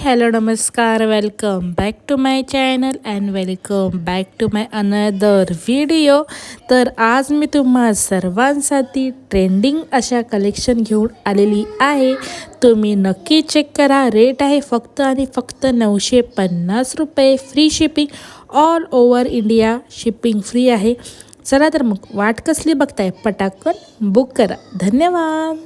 Hello नमस्कार, welcome back to my channel and welcome back to my another video. तर आज मी तुम्हा सर्वांसाठी ट्रेंडिंग अशा कलेक्शन घेऊन आलेली आहे। तुम्ही नक्की चेक करा। रेट आहे फक्त आणि फक्त 950 रुपये, free shipping, all over India shipping free आहे। चला तर मग वाट कसली बघताय, पटाकन बुक करा। धन्यवाद।